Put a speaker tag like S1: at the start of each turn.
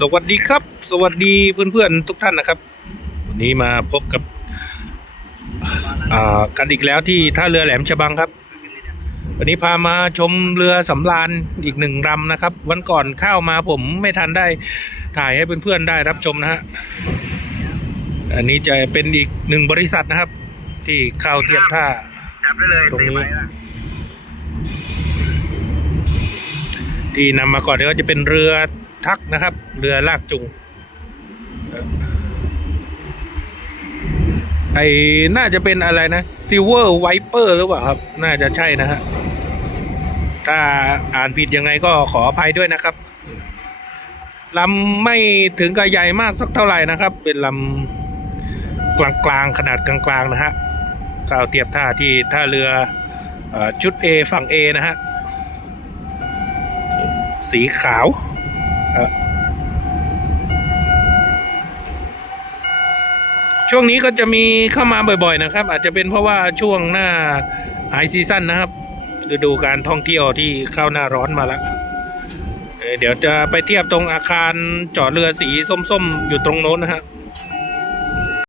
S1: สวัสดีครับ สวัสดีเพื่อนๆทุกท่านนะครับ วันนี้มาพบกับอ่ากันอีกแล้วที่ท่าเรือแหลมฉบังครับ วันนี้พามาชมเรือสำราญอีกหนึ่งลำนะครับ วันก่อนเข้ามาผมไม่ทันได้ถ่ายให้เพื่อนๆได้รับชมนะฮะอันนี้จะเป็นอีกหนึ่งบริษัทนะครับ ที่เข้าเทียบท่า
S2: จับได้เลย
S1: ตรงนี้
S2: ตีไม้ละ
S1: ที่นำมาก่อนก็จะเป็นเรือ ทักนะครับ เรือลากจูงเอ่น่าจะเป็นอะไรนะซิลเวอร์ไวเปอร์หรือเปล่าครับ น่าจะใช่นะฮะ ถ้าอ่านผิดยังไงก็ขออภัยด้วยนะครับลำไม่ถึงกับใหญ่มากสักเท่าไหร่นะครับ เป็นลำกลางๆขนาดกลางๆนะฮะก็เอาเทียบท่าที่ท่าเรือเออชุด A ฝั่ง A นะฮะ สีขาวเอ่อ ช่วงนี้ก็จะมีเข้ามาบ่อยๆนะครับ อาจจะเป็นเพราะว่าช่วงหน้าไฮซีซั่นนะครับฤดูการท่องเที่ยวที่เข้าหน้าร้อนมาแล้วเอ่อเดี๋ยวจะไปเทียบตรงอาคารจอดเรือสีส้มๆ อยู่ตรงโน้นนะฮะ